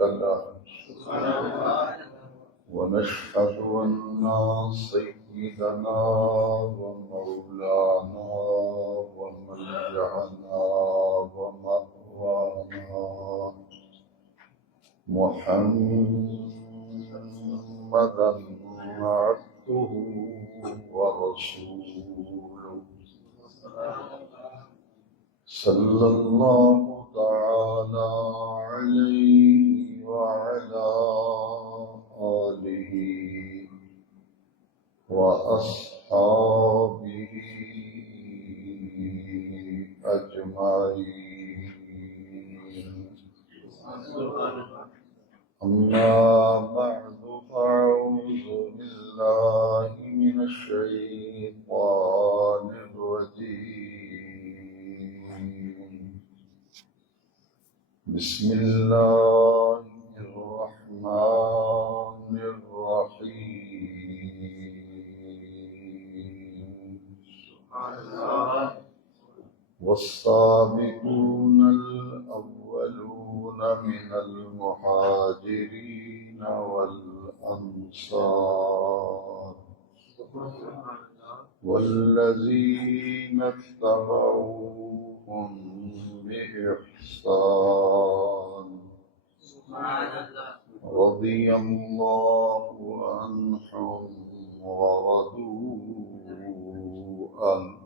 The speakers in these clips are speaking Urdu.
له ونشهد أن سيدنا ومولانا وملجأنا ومأوانا محمدا عبده ورسوله صلى الله تعالى عليه وعلى آله وأصحابه أجمعين. أما بعد فأعوذ بالله من الشيطان الرجيم. بسم الله الرحمن الرحيم. والسابقون الأولون من المهاجرين والأنصار والذين اتبعوهم بإحسان رضي الله عنهم ورضوا عنه.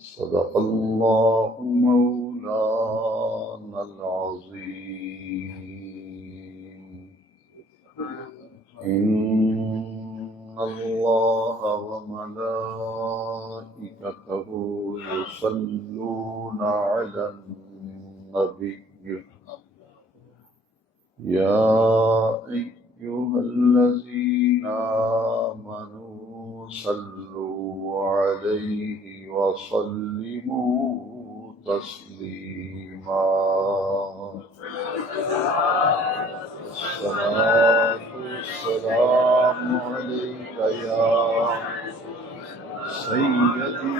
صدق الله مولانا العظيم. إن الله وملائكته يصلون على النبي يا أيها الذين آمنوا صلوا عليه وسلموا تسليما. الصلاة والسلام عليك يا سيدي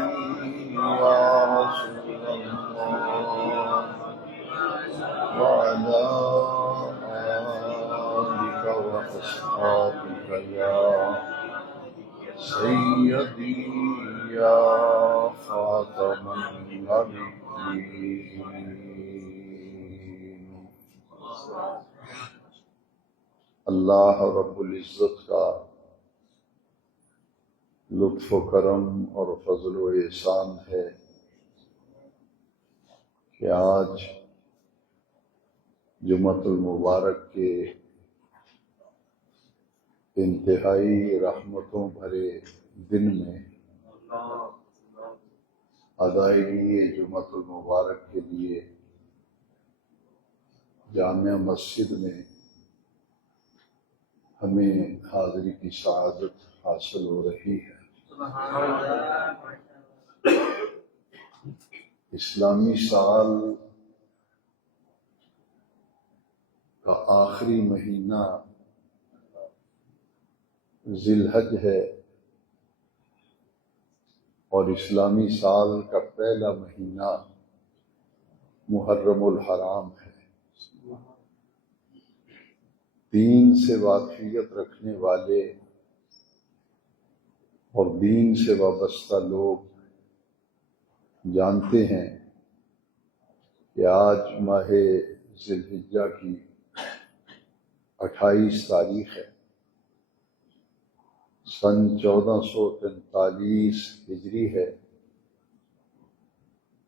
يا رسول الله وعلى آلك وأصحابك يا سيدي يا خاتم النبيين. اللہ رب العزت کا لطف و کرم اور فضل و احسان ہے کہ آج جمعۃ المبارک کے انتہائی رحمتوں بھرے دن میں ادائیگی جمعۃ المبارک کے لیے جامع مسجد میں ہمیں حاضری کی سعادت حاصل ہو رہی ہے۔ اسلامی سال کا آخری مہینہ ذی الحج ہے اور اسلامی سال کا پہلا مہینہ محرم الحرام ہے۔ دین سے واقفیت رکھنے والے اور دین سے وابستہ لوگ جانتے ہیں کہ آج ماہ ذی الحجہ کی 28 تاریخ ہے، سن 1443 ہجری ہے۔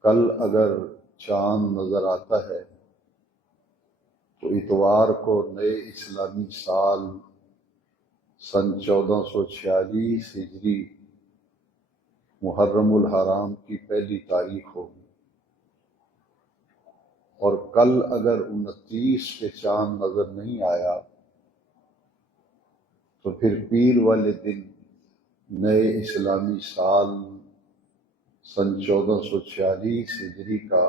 کل اگر چاند نظر آتا ہے تو اتوار کو نئے اسلامی سال سن 1446 ہجری محرم الحرام کی پہلی تاریخ ہوگی، اور کل اگر 29 کے چاند نظر نہیں آیا تو پھر پیر والے دن نئے اسلامی سال سن 1446 ہجری کا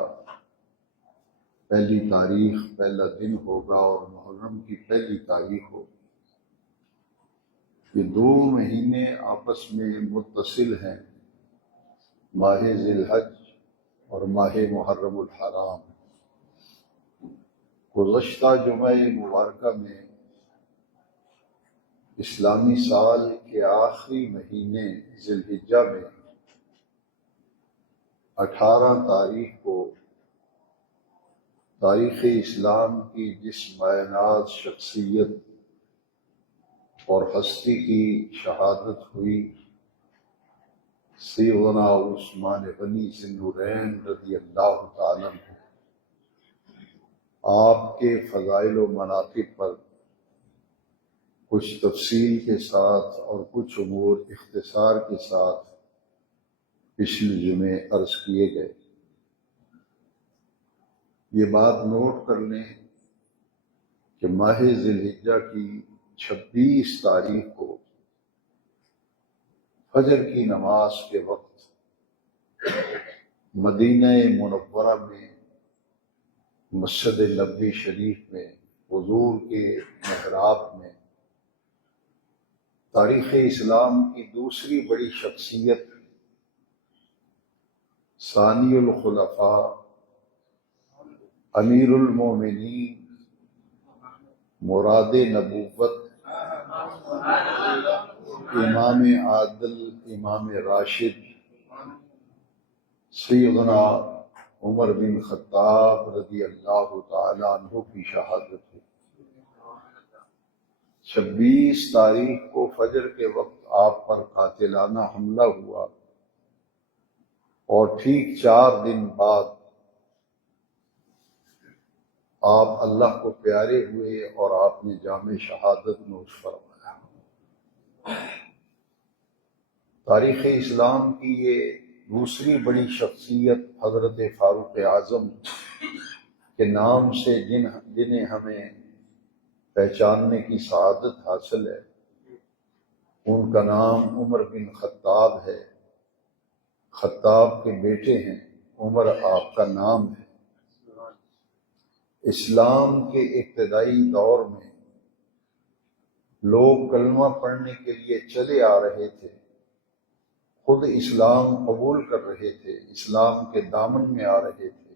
پہلی تاریخ پہلا دن ہوگا اور محرم کی پہلی تاریخ ہوگی۔ یہ دو مہینے آپس میں متصل ہیں، ماہ ذی الحج اور ماہ محرم الحرام۔ گزشتہ جمعہ مبارکہ میں اسلامی سال کے آخری مہینے ذی الحجہ میں 18 تاریخ کو تاریخ اسلام کی جس معینات شخصیت اور ہستی کی شہادت ہوئی، سیدنا عثمان غنی ذی النورین رضی اللہ تعالیٰ عنہ، آپ کے فضائل و مناقب پر کچھ تفصیل کے ساتھ اور کچھ امور اختصار کے ساتھ پچھلے جمعے عرض کیے گئے۔ یہ بات نوٹ کر لیں کہ ماہ ذی الحجہ کی 26 تاریخ کو فجر کی نماز کے وقت مدینہ منورہ میں مسجد نبوی شریف میں حضور کے محراب میں تاریخ اسلام کی دوسری بڑی شخصیت ثانی الخلفاء امیر المومنین مراد نبوت امام عادل امام راشد سیدنا عمر بن خطاب رضی اللہ تعالی عنہ کی شہادت ہے۔ 26 تاریخ کو فجر کے وقت آپ پر قاتلانہ حملہ ہوا اور ٹھیک 4 دن بعد آپ اللہ کو پیارے ہوئے اور آپ نے جام شہادت نوش فرمایا۔ تاریخ اسلام کی یہ دوسری بڑی شخصیت حضرت فاروق اعظم کے نام سے جنہیں ہمیں پہچاننے کی سعادت حاصل ہے، ان کا نام عمر بن خطاب ہے۔ خطاب کے بیٹے ہیں، عمر آپ کا نام ہے۔ اسلام کے ابتدائی دور میں لوگ کلمہ پڑھنے کے لیے چلے آ رہے تھے، خود اسلام قبول کر رہے تھے، اسلام کے دامن میں آ رہے تھے۔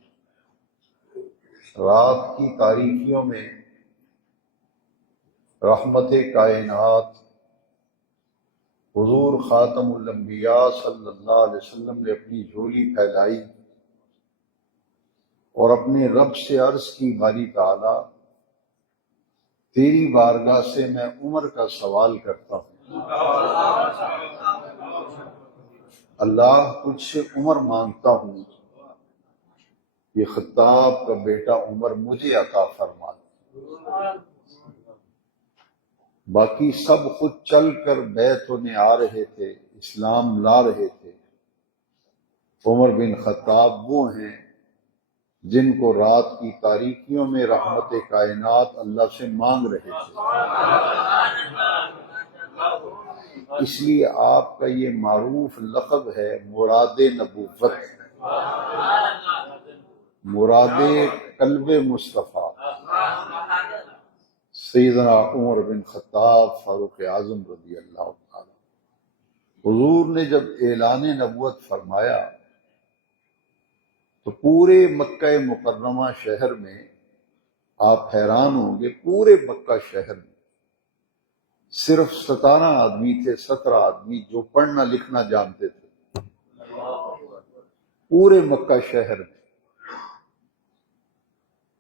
رات کی تاریکیوں میں رحمت کائنات حضور خاتم الانبیاء صلی اللہ علیہ وسلم نے اپنی جھولی پھیلائی اور اپنے رب سے عرض کی، باری تعالی تیری بارگاہ سے میں عمر کا سوال کرتا ہوں، اللہ تجھ سے عمر مانگتا ہوں، یہ خطاب کا بیٹا عمر مجھے عطا فرما۔ باقی سب خود چل کر بیعت ہونے آ رہے تھے، اسلام لا رہے تھے۔ عمر بن خطاب وہ ہیں جن کو رات کی تاریکیوں میں رحمت کائنات اللہ سے مانگ رہے تھے۔ اس لیے آپ کا یہ معروف لقب ہے مراد نبوت، مراد قلب مصطفیٰ سیدنا عمر بن خطاب فاروق اعظم رضی اللہ تعالی۔ حضور نے جب اعلان نبوت فرمایا تو پورے مکہ مکرمہ شہر میں، آپ حیران ہوں گے، پورے مکہ شہر میں صرف 17 آدمی تھے، 17 آدمی جو پڑھنا لکھنا جانتے تھے، پورے مکہ شہر میں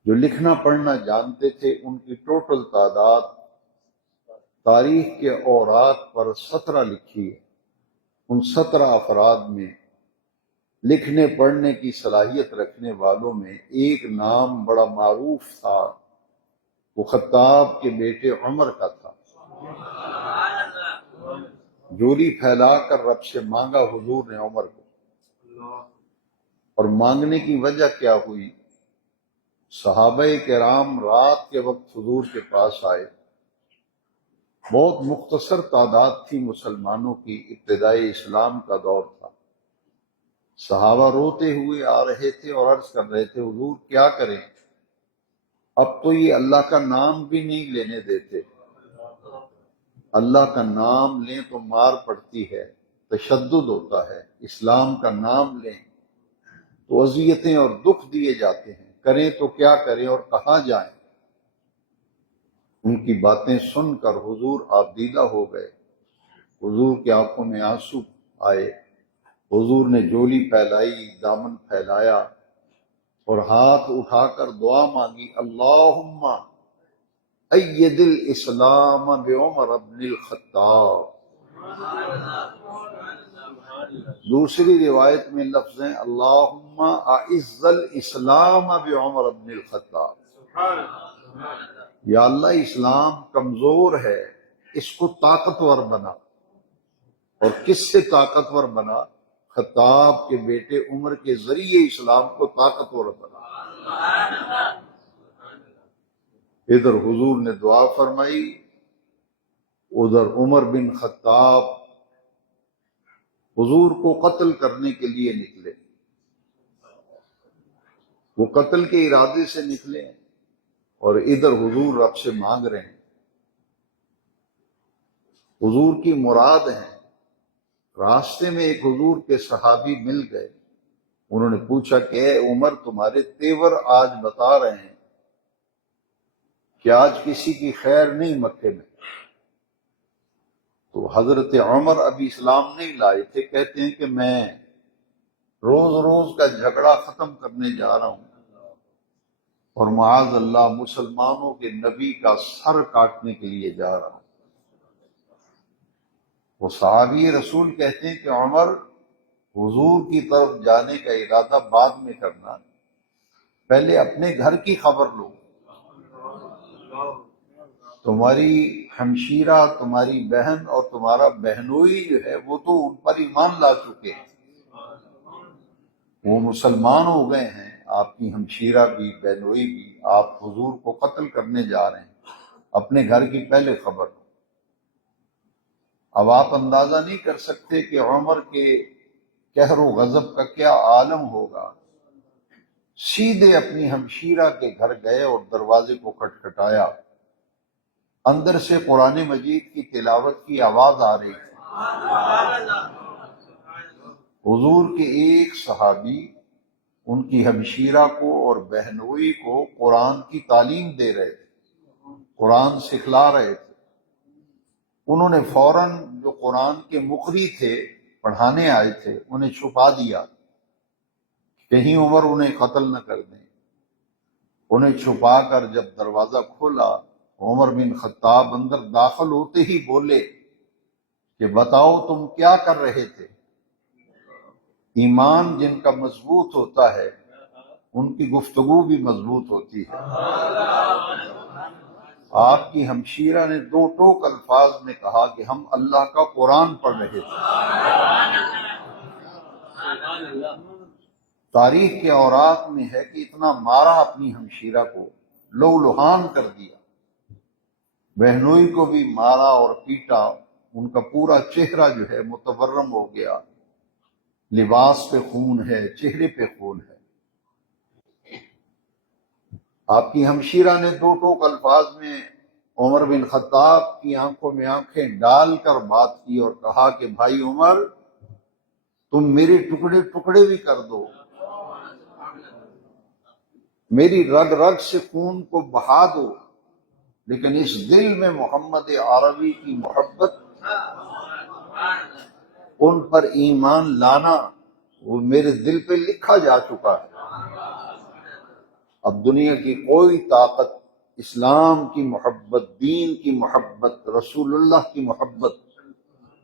جو لکھنا پڑھنا جانتے تھے، ان کی ٹوٹل تعداد تاریخ کے اوراق پر 17 لکھی ہے۔ ان 17 افراد میں لکھنے پڑھنے کی صلاحیت رکھنے والوں میں ایک نام بڑا معروف تھا، وہ خطاب کے بیٹے عمر کا تھا۔ جولی پھیلا کر رب سے مانگا حضور نے عمر کو، اور مانگنے کی وجہ کیا ہوئی؟ صحابہ کرام رات کے وقت حضور کے پاس آئے، بہت مختصر تعداد تھی مسلمانوں کی، ابتدائی اسلام کا دور تھا۔ صحابہ روتے ہوئے آ رہے تھے اور عرض کر رہے تھے، حضور کیا کریں، اب تو یہ اللہ کا نام بھی نہیں لینے دیتے، اللہ کا نام لیں تو مار پڑتی ہے، تشدد ہوتا ہے، اسلام کا نام لیں تو اذیتیں اور دکھ دیے جاتے ہیں، کریں تو کیا کریں اور کہاں جائیں۔ ان کی باتیں سن کر حضور آپ دیدہ ہو گئے، حضور کی آنکھوں میں آنسو آئے، حضور نے جولی پھیلائی، دامن پھیلایا اور ہاتھ اٹھا کر دعا مانگی، اللہم اید الاسلام بعمر بن الخطاب۔ دوسری روایت میں لفظ ہیں اللہم اعز الاسلام بعمر بن الخطاب، یا اللہ اسلام کمزور ہے، اس کو طاقتور بنا۔ اور کس سے طاقتور بنا؟ خطاب کے بیٹے عمر کے ذریعے اسلام کو طاقتور بنا۔ ادھر حضور نے دعا فرمائی، ادھر عمر بن خطاب حضور کو قتل کرنے کے لیے نکلے۔ وہ قتل کے ارادے سے نکلے اور ادھر حضور رب سے مانگ رہے ہیں، حضور کی مراد ہے۔ راستے میں ایک حضور کے صحابی مل گئے، انہوں نے پوچھا کہ اے عمر، تمہارے تیور آج بتا رہے ہیں کہ آج کسی کی خیر نہیں مکے میں۔ تو حضرت عمر ابھی اسلام نہیں لائے تھے، کہتے ہیں کہ میں روز روز کا جھگڑا ختم کرنے جا رہا ہوں اور معاذ اللہ مسلمانوں کے نبی کا سر کاٹنے کے لیے جا رہا ہوں۔ وہ صحابی رسول کہتے ہیں کہ عمر، حضور کی طرف جانے کا ارادہ بعد میں کرنا، پہلے اپنے گھر کی خبر لو۔ تمہاری ہمشیرہ، تمہاری بہن اور تمہارا بہنوئی جو ہے وہ تو ان پر ایمان لا چکے ہیں، وہ مسلمان ہو گئے ہیں، آپ کی ہمشیرہ بھی بہنوئی بھی، آپ حضور کو قتل کرنے جا رہے ہیں، اپنے گھر کی پہلے خبر لو۔ اب آپ اندازہ نہیں کر سکتے کہ عمر کے قہر و غضب کا کیا عالم ہوگا۔ سیدھے اپنی ہمشیرہ کے گھر گئے اور دروازے کو کھٹکھٹایا۔ اندر سے قرآن مجید کی تلاوت کی آواز آ رہی تھی۔ حضور کے ایک صحابی ان کی ہمشیرہ کو اور بہنوئی کو قرآن کی تعلیم دے رہے تھے، قرآن سکھلا رہے تھے۔ انہوں نے فوراً جو قرآن کے مقری تھے، پڑھانے آئے تھے، انہیں چھپا دیا، کہیں عمر انہیں قتل نہ کر دیں۔ انہیں چھپا کر جب دروازہ کھولا، عمر بن خطاب اندر داخل ہوتے ہی بولے کہ بتاؤ تم کیا کر رہے تھے؟ ایمان جن کا مضبوط ہوتا ہے ان کی گفتگو بھی مضبوط ہوتی ہے۔ آپ کی ہمشیرہ نے دو ٹوک الفاظ میں کہا کہ ہم اللہ کا قرآن پڑھ رہے تھے۔ تاریخ کے اوراق میں ہے کہ اتنا مارا اپنی ہمشیرہ کو، لو لہان کر دیا، بہنوئی کو بھی مارا اور پیٹا، ان کا پورا چہرہ جو ہے متورم ہو گیا، لباس پہ خون ہے، چہرے پہ خون ہے۔ آپ کی ہمشیرہ نے دو ٹوک الفاظ میں عمر بن خطاب کی آنکھوں میں آنکھیں ڈال کر بات کی اور کہا کہ بھائی عمر، تم میرے ٹکڑے ٹکڑے بھی کر دو، میری رگ رگ سے خون کو بہا دو، لیکن اس دل میں محمد عربی کی محبت، ان پر ایمان لانا، وہ میرے دل پہ لکھا جا چکا ہے۔ اب دنیا کی کوئی طاقت اسلام کی محبت، دین کی محبت، رسول اللہ کی محبت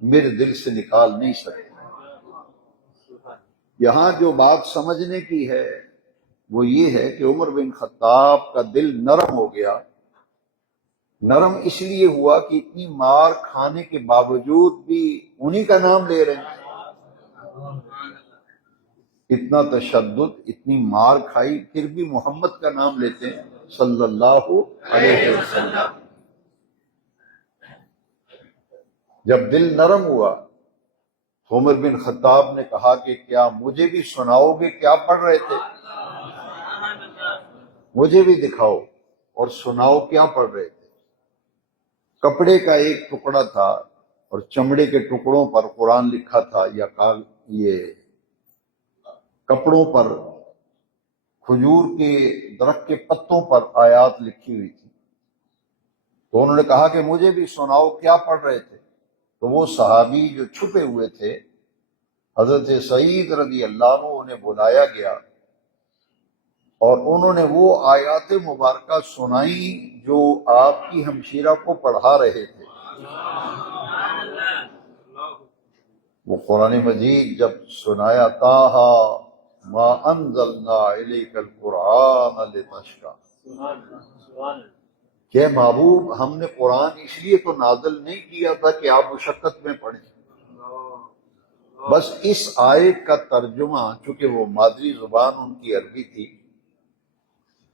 میرے دل سے نکال نہیں سکتی۔ یہاں جو بات سمجھنے کی ہے وہ یہ ہے کہ عمر بن خطاب کا دل نرم ہو گیا۔ نرم اس لیے ہوا کہ اتنی مار کھانے کے باوجود بھی انہی کا نام لے رہے ہیں۔ اتنا تشدد، اتنی مار کھائی، پھر بھی محمد کا نام لیتے ہیں صلی اللہ علیہ وسلم۔ جب دل نرم ہوا، عمر بن خطاب نے کہا کہ کیا مجھے بھی سناؤ گے کیا پڑھ رہے تھے؟ مجھے بھی دکھاؤ اور سناؤ کیا پڑھ رہے تھے۔ کپڑے کا ایک ٹکڑا تھا اور چمڑے کے ٹکڑوں پر قرآن لکھا تھا، یا یہ کپڑوں پر کھجور کے درخت کے پتوں پر آیات لکھی ہوئی تھی۔ تو انہوں نے کہا کہ مجھے بھی سناؤ کیا پڑھ رہے تھے. تو وہ صحابی جو چھپے ہوئے تھے حضرت سعید رضی اللہ عنہ انہیں بلایا گیا اور انہوں نے وہ آیات مبارکہ سنائی جو آپ کی ہمشیرہ کو پڑھا رہے تھے. وہ قرآن مجید جب سنایا تاہا ما انزلنا الیک القرآن لتشقی، کہ محبوب ہم نے قرآن اس لیے تو نازل نہیں کیا تھا کہ آپ مشقت میں پڑھیں. بس اس آیت کا ترجمہ، چونکہ وہ مادری زبان ان کی عربی تھی،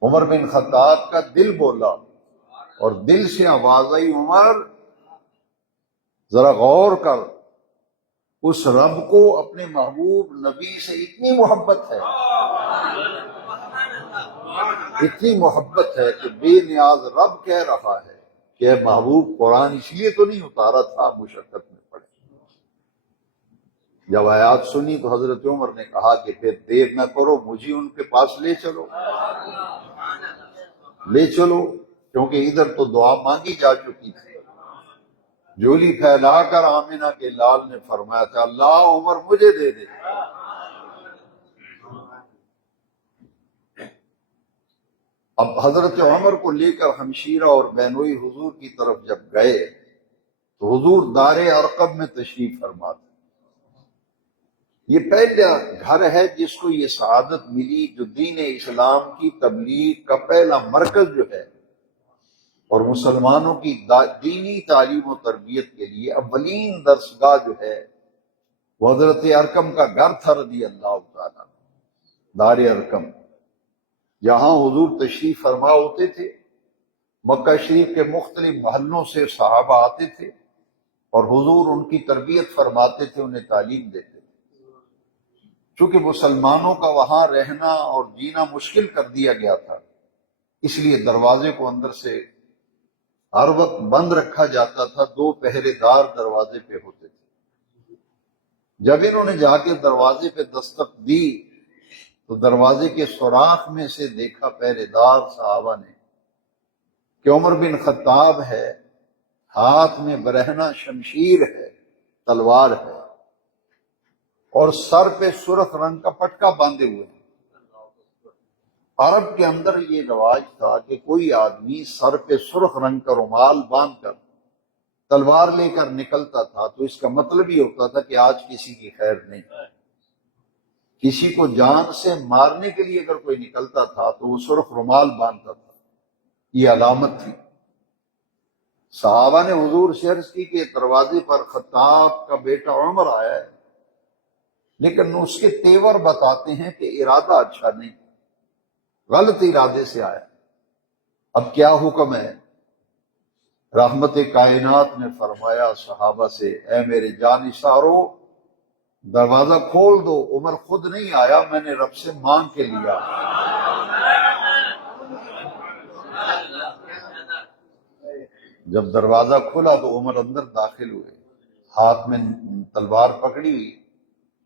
عمر بن خطاب کا دل بولا اور دل سے آواز آئی، عمر ذرا غور کر، اس رب کو اپنے محبوب نبی سے اتنی محبت ہے، اتنی محبت ہے کہ بے نیاز رب کہہ رہا ہے کہ اے محبوب قرآن اس لیے تو نہیں اتارا تھا آپ مشقت میں پڑے. جب آیات سنی تو حضرت عمر نے کہا کہ پھر دیر نہ کرو، مجھے ان کے پاس لے چلو، لے چلو، کیونکہ ادھر تو دعا مانگی جا چکی تھی. جولی پھیلا کر آمنہ کے لال نے فرمایا تھا، اللہ عمر مجھے دے دے. اب حضرت عمر کو لے کر ہمشیرہ اور بینوئی حضور کی طرف جب گئے تو حضور دار ارقم میں تشریف فرما تھے. یہ پہلا گھر ہے جس کو یہ سعادت ملی، جو دین اسلام کی تبلیغ کا پہلا مرکز جو ہے اور مسلمانوں کی دینی تعلیم و تربیت کے لیے اولین درسگاہ جو ہے وہ حضرت ارقم کا گھر تھا رضی اللہ تعالیٰ، دار ارقم. یہاں حضور تشریف فرما ہوتے تھے، مکہ شریف کے مختلف محلوں سے صحابہ آتے تھے اور حضور ان کی تربیت فرماتے تھے، انہیں تعلیم دیتے تھے. چونکہ مسلمانوں کا وہاں رہنا اور جینا مشکل کر دیا گیا تھا، اس لیے دروازے کو اندر سے ہر وقت بند رکھا جاتا تھا، 2 پہرے دار دروازے پہ ہوتے تھے. جب انہوں نے جا کے دروازے پہ دستک دی تو دروازے کے سوراخ میں سے دیکھا پہرے دار صحابہ نے کہ عمر بن خطاب ہے، ہاتھ میں برہنہ شمشیر ہے، تلوار ہے، اور سر پہ سرخ رنگ کا پٹکا باندھے ہوئے ہیں. عرب کے اندر یہ رواج تھا کہ کوئی آدمی سر پہ سرخ رنگ کا رومال باندھ کر تلوار لے کر نکلتا تھا تو اس کا مطلب یہ ہوتا تھا کہ آج کسی کی خیر نہیں. کسی کو جان سے مارنے کے لیے اگر کوئی نکلتا تھا تو وہ سرخ رومال باندھتا تھا، یہ علامت تھی. صحابہ نے حضور سے عرض کی کہ دروازے پر خطاب کا بیٹا عمر آیا ہے، لیکن اس کے تیور بتاتے ہیں کہ ارادہ اچھا نہیں، غلط ارادے سے آیا، اب کیا حکم ہے؟ رحمت کائنات نے فرمایا صحابہ سے، اے میرے جانثارو دروازہ کھول دو، عمر خود نہیں آیا، میں نے رب سے مانگ کے لیا. جب دروازہ کھلا تو عمر اندر داخل ہوئے، ہاتھ میں تلوار پکڑی ہوئی.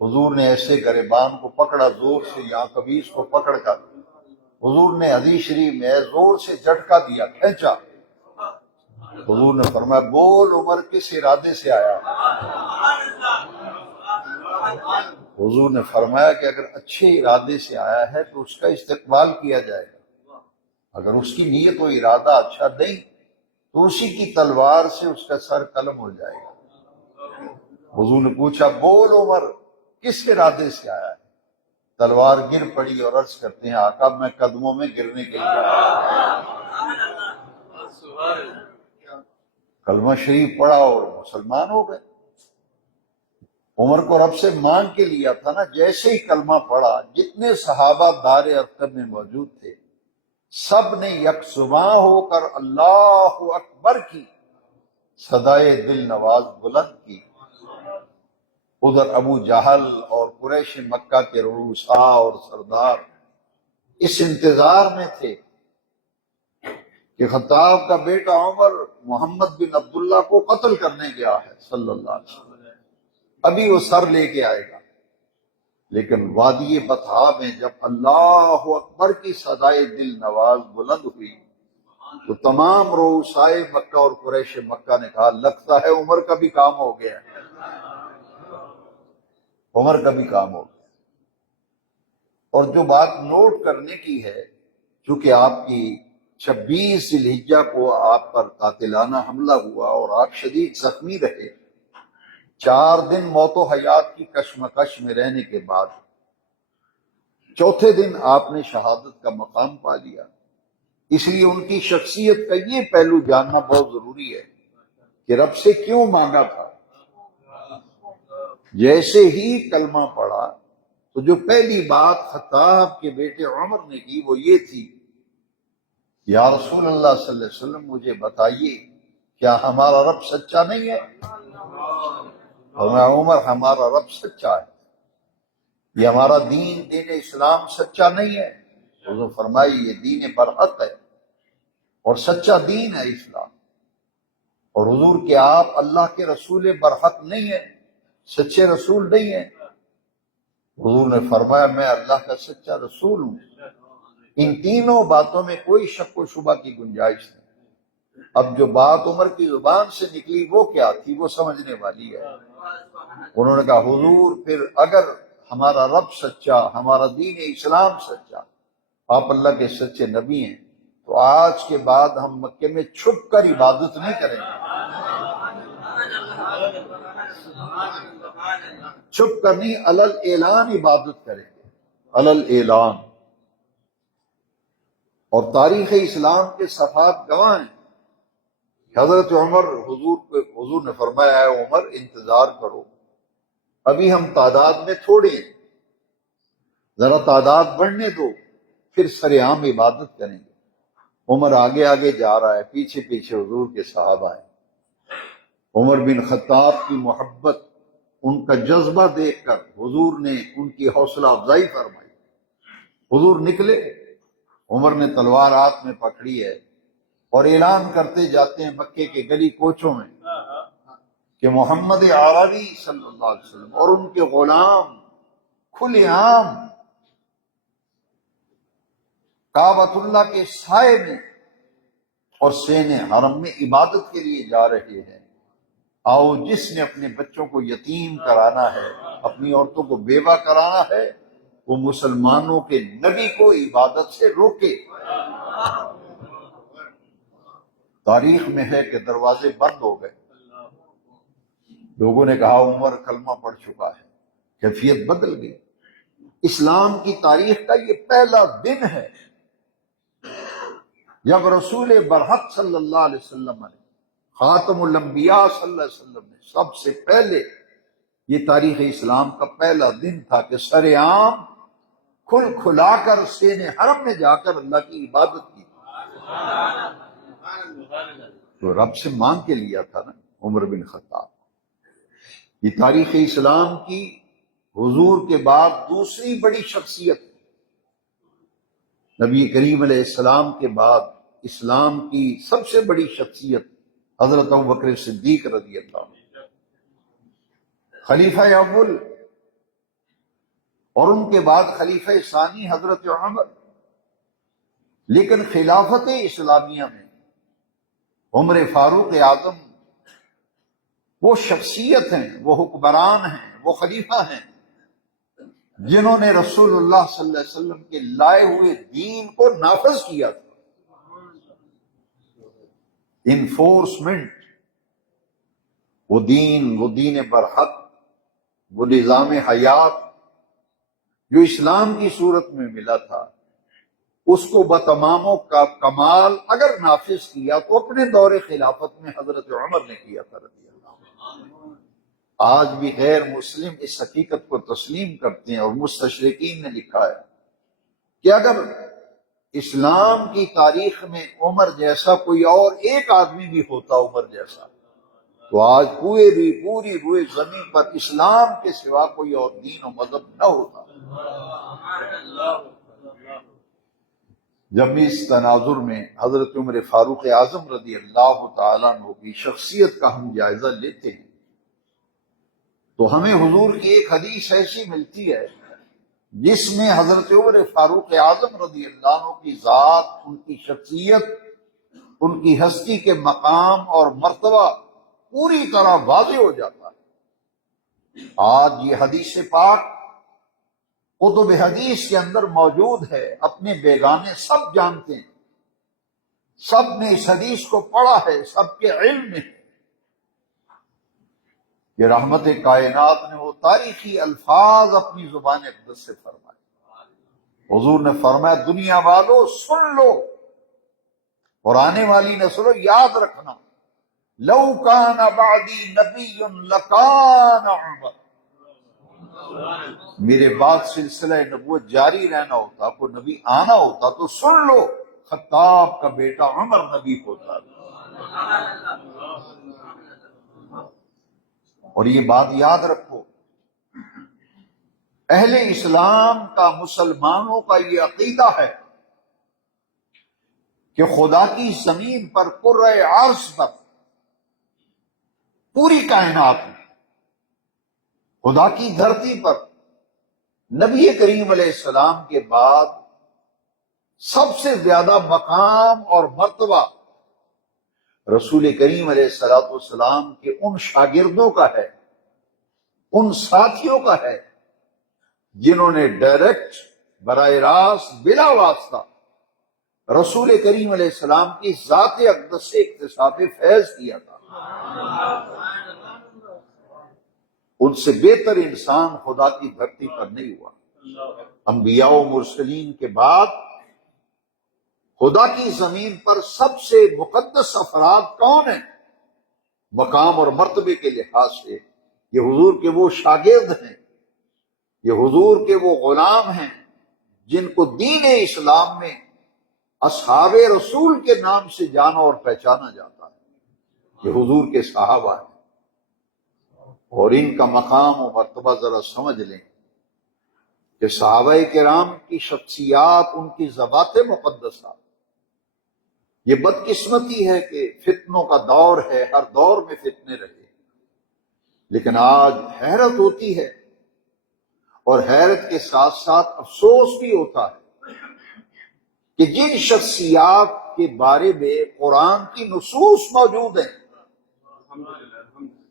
حضور نے ایسے گریبان کو پکڑا زور سے، یا قمیص کو پکڑ کر حضور نے حدیث شریف میں زور سے جھٹکا دیا، کھینچا. حضور نے فرمایا، بول عمر کس ارادے سے آیا؟ حضور نے فرمایا کہ اگر اچھے ارادے سے آیا ہے تو اس کا استقبال کیا جائے گا، اگر اس کی نیت و ارادہ اچھا نہیں تو اسی کی تلوار سے اس کا سر قلم ہو جائے گا. حضور نے پوچھا، بول عمر کس ارادے سے آیا ہے؟ تلوار گر پڑی اور عرض کرتے ہیں، آقا میں قدموں میں گرنے کے لیے آیا. کلمہ شریف پڑھا اور مسلمان ہو گئے. عمر کو رب سے مانگ کے لیا تھا نا. جیسے ہی کلمہ پڑھا، جتنے صحابہ دار ارقم میں موجود تھے سب نے یکسماں ہو کر اللہ اکبر کی صدائے دل نواز بلند کی. ادھر ابو جہل اور قریش مکہ کے رؤساء اور سردار اس انتظار میں تھے کہ خطاب کا بیٹا عمر محمد بن عبداللہ کو قتل کرنے گیا ہے صلی اللہ علیہ وسلم، ابھی وہ سر لے کے آئے گا. لیکن وادی بطحا میں جب اللہ اکبر کی صدائے دل نواز بلند ہوئی تو تمام رؤسائے مکہ اور قریش مکہ نے کہا لگتا ہے عمر کا بھی کام ہو گیا، عمر کا بھی کام ہو گیا۔ اور جو بات نوٹ کرنے کی ہے، چونکہ آپ کی 26 ذی الحجہ کو آپ پر قاتلانہ حملہ ہوا اور آپ شدید زخمی رہے، 4 دن موت و حیات کی کشمکش میں رہنے کے بعد چوتھے دن آپ نے شہادت کا مقام پا لیا۔ اس لیے ان کی شخصیت کا یہ پہلو جاننا بہت ضروری ہے کہ رب سے کیوں مانگا تھا۔ جیسے ہی کلمہ پڑھا تو جو پہلی بات خطاب کے بیٹے عمر نے کی وہ یہ تھی، یا رسول اللہ صلی اللہ علیہ وسلم مجھے بتائیے کیا ہمارا رب سچا نہیں ہے؟ اور میں عمر ہمارا رب سچا ہے، یہ ہمارا دین دین اسلام سچا نہیں ہے؟ حضور فرمائی یہ دین برحق ہے اور سچا دین ہے اسلام۔ اور حضور کہ آپ اللہ کے رسول برحق نہیں ہیں، سچے رسول نہیں ہیں؟ حضور نے فرمایا میں اللہ کا سچا رسول ہوں۔ ان تینوں باتوں میں کوئی شک و شبہ کی گنجائش نہیں۔ اب جو بات عمر کی زبان سے نکلی وہ کیا تھی، وہ سمجھنے والی ہے۔ انہوں نے کہا حضور پھر اگر ہمارا رب سچا، ہمارا دین اسلام سچا، آپ اللہ کے سچے نبی ہیں، تو آج کے بعد ہم مکے میں چھپ کر عبادت نہیں کریں گے، چھپ کر نہیں، علل اعلان عبادت کریں گے، علل اعلان۔ اور تاریخ اسلام کے صفحات گواہ ہیں۔ حضرت عمر حضور نے فرمایا ہے عمر انتظار کرو، ابھی ہم تعداد میں تھوڑے ہیں، ذرا تعداد بڑھنے دو پھر سرعام عبادت کریں گے۔ عمر آگے آگے جا رہا ہے، پیچھے پیچھے حضور کے صحابہ ہیں۔ عمر بن خطاب کی محبت، ان کا جذبہ دیکھ کر حضور نے ان کی حوصلہ افزائی فرمائی۔ حضور نکلے، عمر نے تلوار ہاتھ میں پکڑی ہے اور اعلان کرتے جاتے ہیں مکے کے گلی کوچوں میں کہ محمد عربی صلی اللہ علیہ وسلم اور ان کے غلام کھلے عام کعبۃ اللہ کے سائے میں اور سین حرم میں عبادت کے لیے جا رہے ہیں۔ آؤ جس نے اپنے بچوں کو یتیم کرانا ہے، اپنی عورتوں کو بیوہ کرانا ہے، وہ مسلمانوں کے نبی کو عبادت سے روکے۔ تاریخ میں ہے کہ دروازے بند ہو گئے، لوگوں نے کہا عمر کلمہ پڑھ چکا ہے، کیفیت بدل گئی۔ اسلام کی تاریخ کا یہ پہلا دن ہے جب رسول برحق صلی اللہ علیہ وسلم نے، خاتم الانبیاء صلی اللہ علیہ وسلم نے سب سے پہلے، یہ تاریخ اسلام کا پہلا دن تھا کہ سر عام کھل کھلا کر سین حرم میں جا کر اللہ کی عبادت کی۔ تو رب سے مانگ کے لیا تھا نا عمر بن خطاب۔ یہ تاریخ اسلام کی حضور کے بعد دوسری بڑی شخصیت، نبی کریم علیہ السلام کے بعد اسلام کی سب سے بڑی شخصیت حضرت ابوبکر صدیق رضی اللہ عنہ، خلیفہ اول، اور ان کے بعد خلیفہ ثانی حضرت عمر۔ لیکن خلافت اسلامیہ میں عمر فاروق اعظم وہ شخصیت ہیں، وہ حکمران ہیں، وہ خلیفہ ہیں جنہوں نے رسول اللہ صلی اللہ علیہ وسلم کے لائے ہوئے دین کو نافذ کیا تھا۔ انفورسمنٹ، وہ دین برحق، وہ نظام حیات جو اسلام کی صورت میں ملا تھا، اس کو بتمام و کمال اگر نافذ کیا تو اپنے دور خلافت میں حضرت عمر نے کیا تھا رضی اللہ عنہ۔ آج بھی غیر مسلم اس حقیقت کو تسلیم کرتے ہیں، اور مستشرقین نے لکھا ہے کہ اگر اسلام کی تاریخ میں عمر جیسا کوئی اور ایک آدمی بھی ہوتا، عمر جیسا، تو آج پوری روئے زمین پر اسلام کے سوا کوئی اور دین و مذہب نہ ہوتا۔ جب اس تناظر میں حضرت عمر فاروق اعظم رضی اللہ تعالیٰ عنہ کی شخصیت کا ہم جائزہ لیتے ہیں تو ہمیں حضور کی ایک حدیث ایسی ملتی ہے جس میں حضرت عمر فاروق اعظم رضی اللہ عنہ کی ذات، ان کی شخصیت، ان کی ہستی کے مقام اور مرتبہ پوری طرح واضح ہو جاتا ہے۔ آج یہ حدیث پاک کتب حدیث کے اندر موجود ہے، اپنے بیگانے سب جانتے ہیں، سب نے اس حدیث کو پڑھا ہے، سب کے علم میں۔ یہ رحمت کائنات نے وہ تاریخی الفاظ اپنی زبان اقدس سے فرمائے۔ حضور نے فرمایا دنیا والو سن لو اور آنے والی نسلوں یاد رکھنا، لو کان بعدی نبی لکان عمر، میرے بعد سلسلہ نبوت جاری رہنا ہوتا، کوئی نبی آنا ہوتا تو سن لو خطاب کا بیٹا عمر نبی ہوتا۔ اور یہ بات یاد رکھو، اہل اسلام کا، مسلمانوں کا یہ عقیدہ ہے کہ خدا کی زمین پر، کرۂ ارض پر، پوری کائنات میں، خدا کی دھرتی پر نبی کریم علیہ السلام کے بعد سب سے زیادہ مقام اور مرتبہ رسول کریم علیہ السلام کے ان شاگردوں کا ہے، ان ساتھیوں کا ہے جنہوں نے ڈائریکٹ، براہ راست، بلا واسطہ رسول کریم علیہ السلام کی ذات اقدس سے اکتساب فیض کیا تھا۔ ان سے بہتر انسان خدا کی دھرتی پر نہیں ہوا۔ انبیاء و مرسلین کے بعد خدا کی زمین پر سب سے مقدس افراد کون ہیں؟ مقام اور مرتبے کے لحاظ سے یہ حضور کے وہ شاگرد ہیں، یہ حضور کے وہ غلام ہیں جن کو دین اسلام میں اصحاب رسول کے نام سے جانا اور پہچانا جاتا ہے۔ یہ حضور کے صحابہ ہیں، اور ان کا مقام و مرتبہ ذرا سمجھ لیں کہ صحابہ کرام کی شخصیات، ان کی ذوات مقدسہ، یہ بدقسمتی ہے کہ فتنوں کا دور ہے، ہر دور میں فتنے رہے، لیکن آج حیرت ہوتی ہے، اور حیرت کے ساتھ ساتھ افسوس بھی ہوتا ہے کہ جن شخصیات کے بارے میں قرآن کی نصوص موجود ہیں،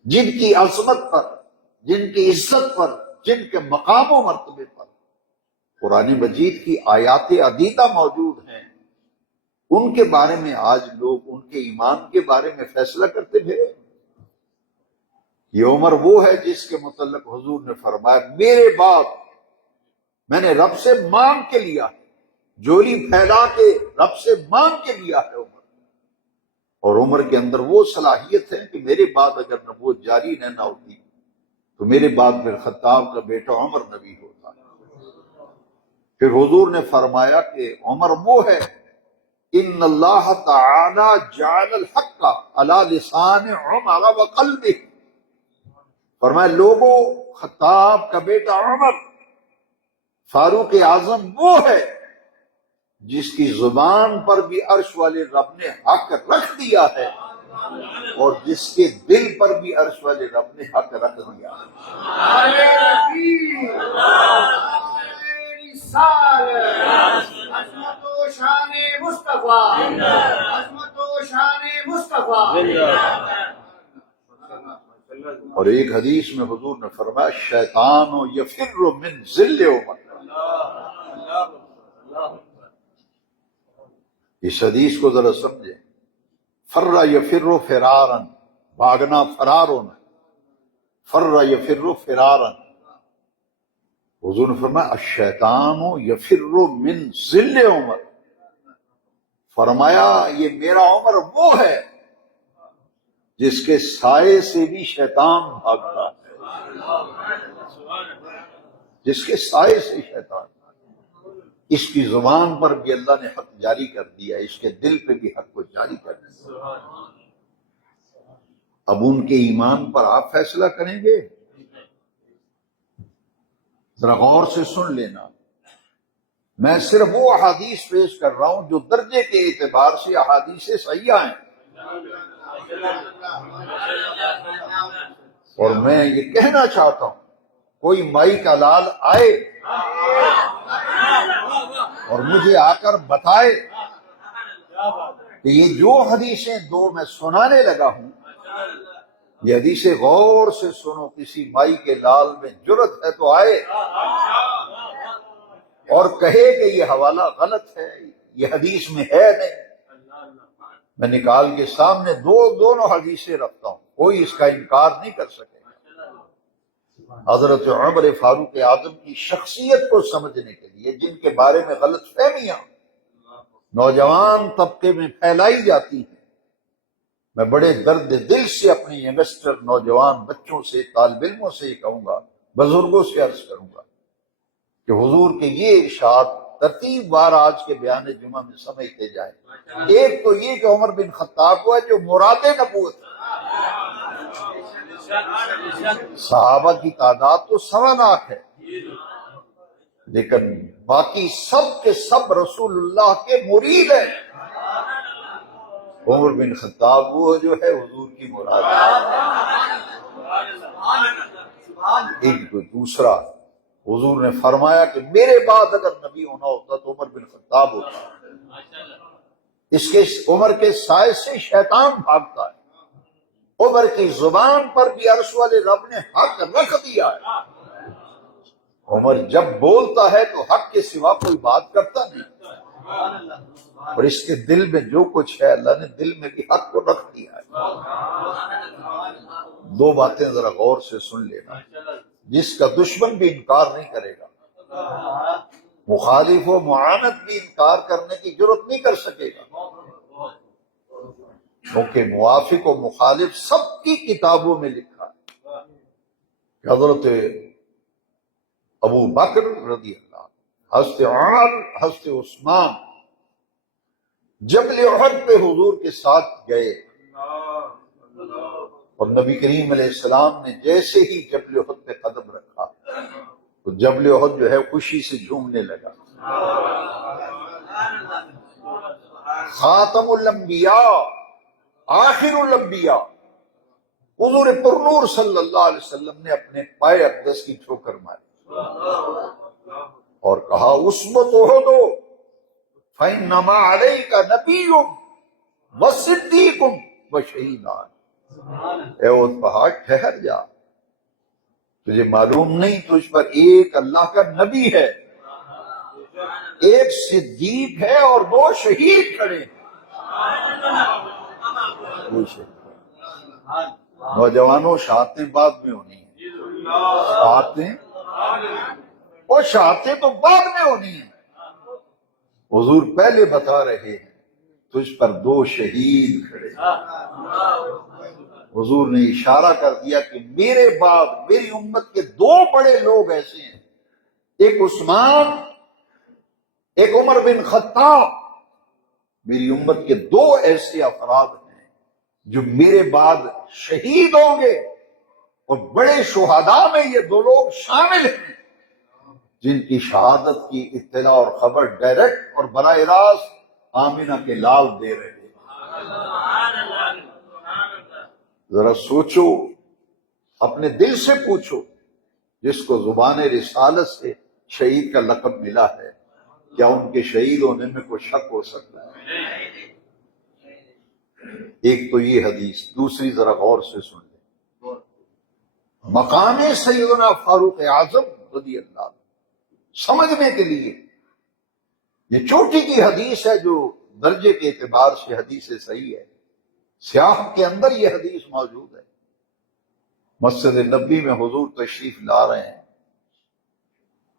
جن کی عظمت پر، جن کی عزت پر، جن کے مقام و مرتبے پر قرآن مجید کی آیات عدیدہ موجود ہیں، ان کے بارے میں آج لوگ ان کے ایمان کے بارے میں فیصلہ کرتے پھرے۔ یہ عمر وہ ہے جس کے متعلق حضور نے فرمایا میرے بعد میں نے رب سے مانگ کے لیا، جولی پھیلا کے رب سے مانگ کے لیا ہے عمر، اور عمر کے اندر وہ صلاحیت ہے کہ میرے بعد اگر نبوت جاری نہ ہوتی تو میرے بعد پھر خطاب کا بیٹا عمر نبی ہوتا۔ پھر حضور نے فرمایا کہ عمر وہ ہے، ان اللہ تعالی جعل الحق علی لسان عمر وقلبہ، فرمایا لوگوں، خطاب کا بیٹا عمر، فاروق اعظم وہ ہے جس کی زبان پر بھی عرش والے رب نے حق رکھ دیا ہے، اور جس کے دل پر بھی عرش والے رب نے حق رکھ دیا ہے۔ عظمت و شان مصطفیٰ، عظمت و شان مصطفیٰ۔ اور ایک حدیث میں حضور نے فرمایا شیطان یفر من ذل عمر، اس حدیث کو ذرا سمجھیں، فر یفر فرارا، بھاگنا، فرار ہونا، فر یفر فرارا۔ حضور نے فرمایا الشیطان یفر من ذل عمر، فرمایا یہ میرا عمر وہ ہے جس کے سائے سے بھی شیطان بھاگتا ہے، جس کے سائے سے شیطان۔ اس کی زبان پر بھی اللہ نے حق جاری کر دیا، اس کے دل پہ بھی حق کو جاری کر دیا۔ اب ان کے ایمان پر آپ فیصلہ کریں گے؟ ذرا غور سے سن لینا، میں صرف وہ احادیث پیش کر رہا ہوں جو درجے کے اعتبار سے احادیث صحیحہ ہیں، اور میں یہ کہنا چاہتا ہوں کوئی مائی کا لال آئے اور مجھے آ کر بتائے کہ یہ جو حدیثیں دو میں سنانے لگا ہوں، یہ حدیثیں غور سے سنو، کسی مائی کے لال میں جرت ہے تو آئے اور کہے کہ یہ حوالہ غلط ہے، یہ حدیث میں ہے نہیں۔ میں نکال کے سامنے دونوں حدیثیں رکھتا ہوں، کوئی اس کا انکار نہیں کر سکے۔ حضرت عمر فاروق اعظم کی شخصیت کو سمجھنے کے لیے، جن کے بارے میں غلط فہمیاں نوجوان طبقے میں پھیلائی جاتی ہیں، میں بڑے درد دل سے اپنے ینگسٹر نوجوان بچوں سے، طالب علموں سے یہ کہوں گا، بزرگوں سے عرض کروں گا کہ حضور کے یہ ارشاد ترتیب وار آج کے بیان جمعہ میں سمجھتے جائیں۔ ایک تو یہ کہ عمر بن خطاب کو ہے جو مراد نبوت ہے، صحابہ کی تعداد تو 1.25 لاکھ ہے، لیکن باقی سب کے سب رسول اللہ کے مرید ہیں۔ عمر بن خطاب وہ جو ہے حضور کی مراد ہے۔ ایک تو دوسرا، حضور نے فرمایا کہ میرے بعد اگر نبی ہونا ہوتا تو عمر بن خطاب ہوتا، اس کے عمر کے سائے سے شیطان بھاگتا ہے، عمر کی زبان پر بھی عرش والے رب نے حق رکھ دیا ہے۔ عمر جب بولتا ہے تو حق کے سوا کوئی بات کرتا نہیں، اور اس کے دل میں جو کچھ ہے اللہ نے دل میں بھی حق کو رکھ دیا ہے۔ دو باتیں ذرا غور سے سن لینا، جس کا دشمن بھی انکار نہیں کرے گا، مخالف و معاند بھی انکار کرنے کی جرت نہیں کر سکے گا، کیونکہ موافق و مخالف سب کی کتابوں میں لکھا ہے کہ حضرت ابو بکر رضی اللہ عنہ، حضرت عمر، حضرت عثمان جبل احد پہ حضور کے ساتھ گئے، اور نبی کریم علیہ السلام نے جیسے ہی جبل احد پہ قدم رکھا تو جبل احد جو ہے خوشی سے جھومنے لگا۔ خاتم الانبیاء، آخر الانبیاء، حضور پرنور صلی اللہ علیہ وسلم نے اپنے پائے اقدس کی ٹھوکر ماری اور کہا عصبت احد فإنما علیک نبی وصدیق وشہیدان۔ اے احد پہاڑ ٹھہر جا، تجھے معلوم نہیں تجھ پر ایک اللہ کا نبی ہے، ایک صدیق ہے اور 2 شہید کھڑے ہیں۔ نوجوانوں شہادتیں بعد میں ہونی ہیں، شہادتیں تو بعد میں ہونی ہیں، حضور پہلے بتا رہے ہیں تجھ پر 2 شہید کھڑے ہیں۔ حضور نے اشارہ کر دیا کہ میرے بعد میری امت کے 2 بڑے لوگ ایسے ہیں، ایک عثمان، ایک عمر بن خطاب۔ میری امت کے 2 ایسے افراد ہیں جو میرے بعد شہید ہوں گے، اور بڑے شہداء میں یہ 2 لوگ شامل ہیں جن کی شہادت کی اطلاع اور خبر ڈائریکٹ اور براہ راست آمینہ کے لال دے رہے ہیں۔ ذرا سوچو، اپنے دل سے پوچھو، جس کو زبان رسالت سے شہید کا لقب ملا ہے، کیا ان کے شہید ہونے میں کوئی شک ہو سکتا ہے؟ ایک تو یہ حدیث، دوسری ذرا غور سے سن لیں، مقام سیدنا فاروق اعظم رضی اللہ عنہ سمجھنے کے لیے یہ چوٹی کی حدیث ہے جو درجے کے اعتبار سے حدیث صحیح ہے، سیاق کے اندر یہ حدیث موجود ہے۔ مسجد نبی میں حضور تشریف لا رہے ہیں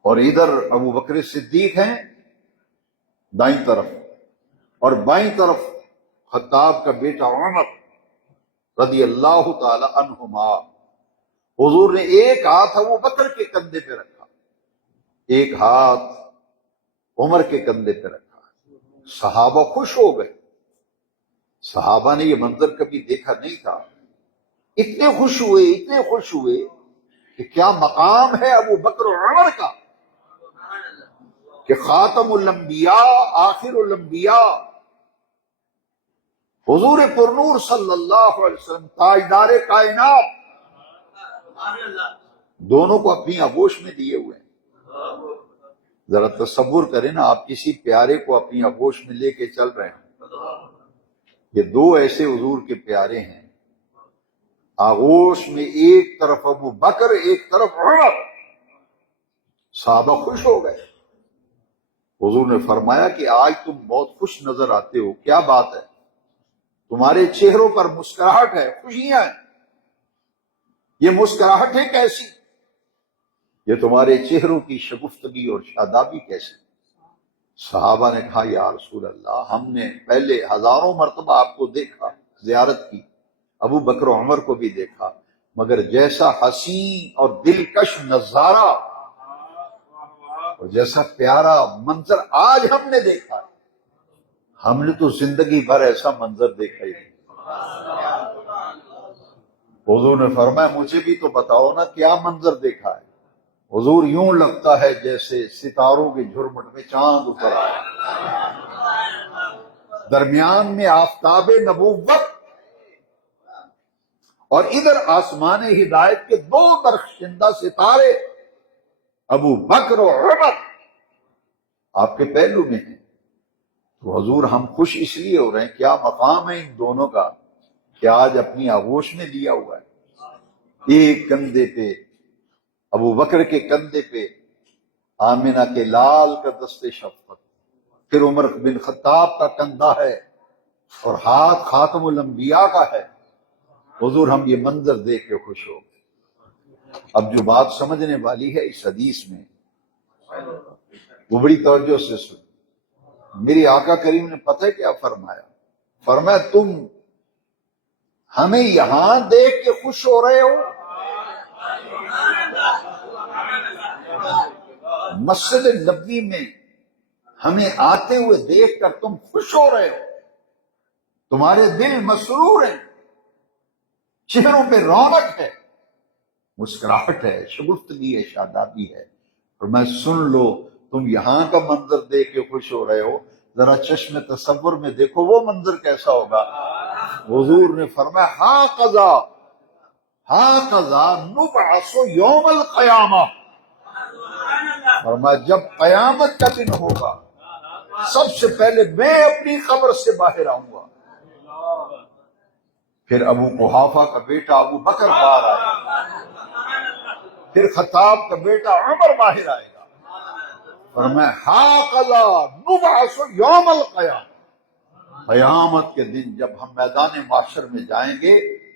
اور ادھر ابو بکر صدیق ہیں دائیں طرف، اور بائیں طرف خطاب کا بیٹا عمر رضی اللہ تعالی عنہما۔ حضور نے ایک ہاتھ ابو بکر کے کندھے پہ رکھا، ایک ہاتھ عمر کے کندھے پہ رکھا۔ صحابہ خوش ہو گئے، صحابہ نے یہ منظر کبھی دیکھا نہیں تھا، اتنے خوش ہوئے کہ کیا مقام ہے ابو بکر و عمر کا کہ خاتم الانبیاء، آخر الانبیاء، حضور پرنور صلی اللہ علیہ وسلم، تاجدار کائنات، دونوں کو اپنی آغوش میں دیے ہوئے ہیں۔ ذرا تصور کریں نا، آپ کسی پیارے کو اپنی آغوش میں لے کے چل رہے ہیں یہ دو ایسے حضور کے پیارے ہیں، آغوش میں ایک طرف ابو بکر ایک طرف عمر، صحابہ خوش ہو گئے۔ حضور نے فرمایا کہ آج تم بہت خوش نظر آتے ہو، کیا بات ہے؟ تمہارے چہروں پر مسکراہٹ ہے، خوشیاں ہیں، یہ مسکراہٹیں کیسی؟ یہ تمہارے چہروں کی شگفتگی اور شادابی کیسی؟ صحابہ نے کہا یا رسول اللہ، ہم نے پہلے ہزاروں مرتبہ آپ کو دیکھا، زیارت کی، ابو بکر و عمر کو بھی دیکھا، مگر جیسا حسین اور دلکش نظارہ اور جیسا پیارا منظر آج ہم نے دیکھا، ہم نے تو زندگی بھر ایسا منظر دیکھا ہی نہیں۔ حضور نے فرمایا مجھے بھی تو بتاؤ نا کیا منظر دیکھا ہے؟ حضور یوں لگتا ہے جیسے ستاروں کے جھرمٹ میں چاند اتر آیا، درمیان میں آفتاب نبوت اور ادھر آسمان ہدایت کے دو درخشندہ ستارے ابو بکر و عمر آپ کے پہلو میں ہیں۔ تو حضور ہم خوش اس لیے ہو رہے ہیں، کیا مقام ہے ان دونوں کا کہ آج اپنی آغوش میں لیا ہوا ہے۔ ایک کندھے پہ ابو بکر کے کندھے پہ آمنہ کے لال کا دست شفقت، پھر عمر بن خطاب کا کندھا ہے اور ہاتھ خاتم الانبیاء کا ہے۔ حضور ہم یہ منظر دیکھ کے خوش ہو گئے۔ اب جو بات سمجھنے والی ہے اس حدیث میں، وہ بڑی توجہ سے سن۔ میری آقا کریم نے پتہ ہے کیا فرمایا؟ فرمایا تم ہمیں یہاں دیکھ کے خوش ہو رہے ہو، مسجد نبوی میں ہمیں آتے ہوئے دیکھ کر تم خوش ہو رہے ہو، تمہارے دل مسرور ہیں، چہروں پہ رونق ہے، مسکراہٹ ہے، شگفتگی ہے، شادابی ہے۔ اور میں سن لو تم یہاں کا منظر دیکھ کے خوش ہو رہے ہو، ذرا چشم تصور میں دیکھو وہ منظر کیسا ہوگا۔ حضور نے فرمایا ہاں قضا نبعث یوم القیامہ، فرمایا جب قیامت کا دن ہوگا سب سے پہلے میں اپنی قبر سے باہر آؤں گا، پھر ابو قحافہ کا بیٹا ابو بکر باہر آئے گا، پھر خطاب کا بیٹا عمر باہر آئے گا۔ فرمایا ہاں قضا نبعث یوم القیامہ، قیامت کے دن جب ہم میدان محشر میں جائیں گے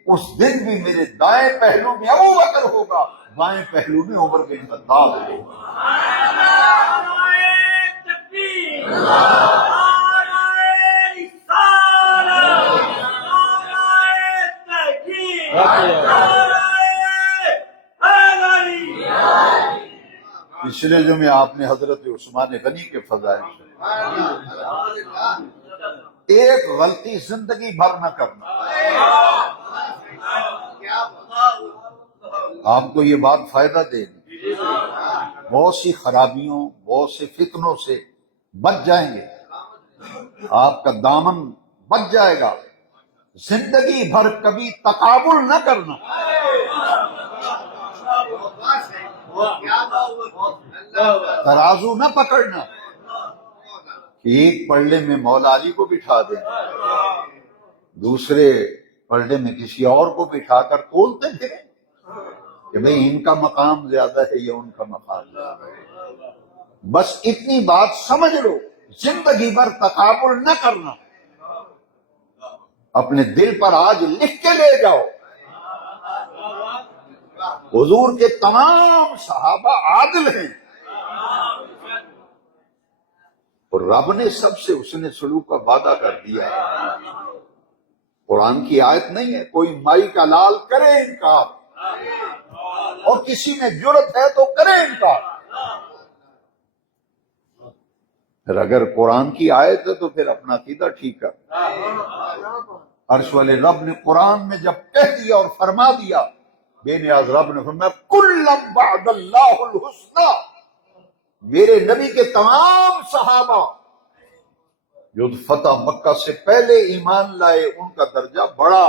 اس دن بھی میرے دائیں پہلو میں ابو بکر ہوگا، بائیں پہلو میں عمر بن خطاب ہوگا۔ پچھلے جمعے آپ نے حضرت عثمان غنی کے فضائل سے ایک غلطی زندگی بھر نہ کرنا۔ آپ کو یہ بات فائدہ دے گی، بہت سی خرابیوں، بہت سے فتنوں سے بچ جائیں گے، آپ کا دامن بچ جائے گا۔ زندگی بھر کبھی تقابل نہ کرنا، ترازو نہ پکڑنا کہ ایک پلڑے میں مولا علی کو بٹھا دیں، دوسرے پلڑے میں کسی اور کو بٹھا کر تولتے پھریں کہ بھئی ان کا مقام زیادہ ہے یا ان کا مقام زیادہ ہے۔ بس اتنی بات سمجھ لو، زندگی بھر تقابل نہ کرنا، اپنے دل پر آج لکھ کے لے جاؤ، حضور کے تمام صحابہ عادل ہیں اور رب نے سب سے حسن سلوک کا وعدہ کر دیا ہے۔ قرآن کی آیت نہیں ہے کوئی مائی کا لال کرے انکار، اور کسی میں جرت ہے تو کرے انکار۔ پھر اگر قرآن کی آیت ہے تو پھر اپنا عقیدہ ٹھیک کر۔ عرش والے رب نے قرآن میں جب کہہ دیا اور فرما دیا، بے نیاز رب نے فرمایا کلم وعد اللہ الحسنی، میرے نبی کے تمام صحابہ جو فتح مکہ سے پہلے ایمان لائے ان کا درجہ بڑا،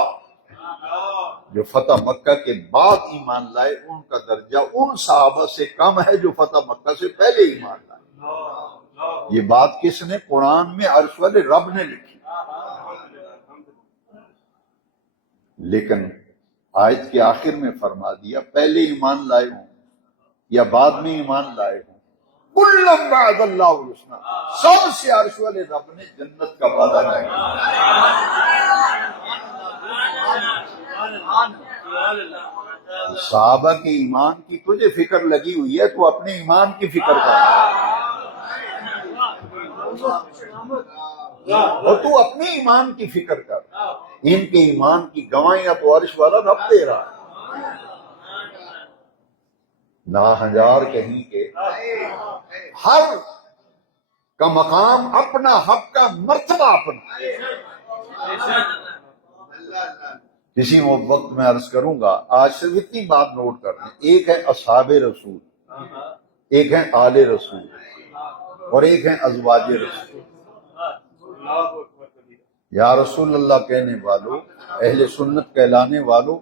جو فتح مکہ کے بعد ایمان لائے ان کا درجہ ان صحابہ سے کم ہے جو فتح مکہ سے پہلے ایمان لائے۔ یہ بات کس نے؟ قرآن میں عرش والے رب نے لکھی۔ لیکن آیت کے آخر میں فرما دیا پہلے ایمان لائے ہوں یا بعد میں ایمان لائے ہوں، کلم وعد اللہ الحسنی، سب سے عرش والے رب نے جنت کا وعدہ کیا۔ صحابہ کے ایمان کی تجھے فکر لگی ہوئی ہے، تو اپنے ایمان کی فکر کر، اور تو اپنے ایمان کی فکر کر۔ ان کے ایمان کی گواہیاں تو عرش والا رب دے رہا ہے، نہ ہزار کہیں کہ ہر کا مقام اپنا، حق کا مرتبہ اپنا۔ کسی وقت میں عرض کروں گا، آج صرف اتنی بات نوٹ کر لیں، ایک ہے اصحاب رسول، ایک ہے آل رسول، اور ایک ہے ازواج رسول۔ یا رسول اللہ کہنے والوں، اہل سنت کہلانے والوں،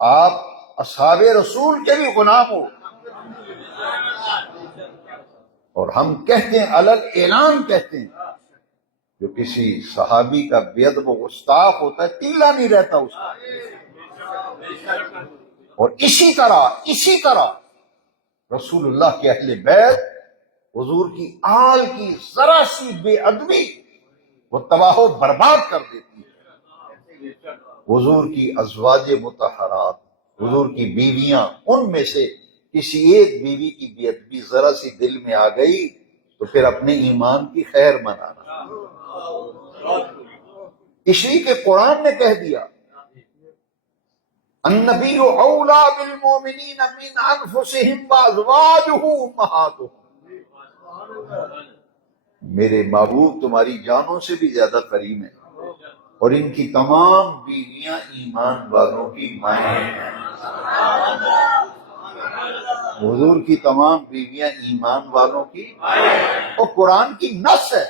آپ اصحاب رسول کے بھی غلام ہو، اور ہم کہتے ہیں، علل اعلان کہتے ہیں، جو کسی صحابی کا بےادب و گستاخ ہوتا ہے تیلا نہیں رہتا اس کا۔ اور اسی طرح رسول اللہ کے اہل بیت، حضور کی آل کی ذرا سی بے ادبی وہ تباہ و برباد کر دیتی ہے۔ حضور کی ازواج مطہرات، حضور کی بیویاں، ان میں سے کسی ایک بیوی کی بے ادبی ذرا سی دل میں آ گئی تو پھر اپنے ایمان کی خیر منانا۔ اس لیے کہ قرآن نے کہہ دیا، النبی اولیٰ بالمؤمنین من انفسہم وازواجہ امہاتہم، میرے محبوب تمہاری جانوں سے بھی زیادہ قریب ہیں، اور ان کی تمام بیویاں ایمان والوں کی مائیں ہیں۔ حضور کی تمام بیویاں ایمان والوں کی، اور قرآن کی نص ہے،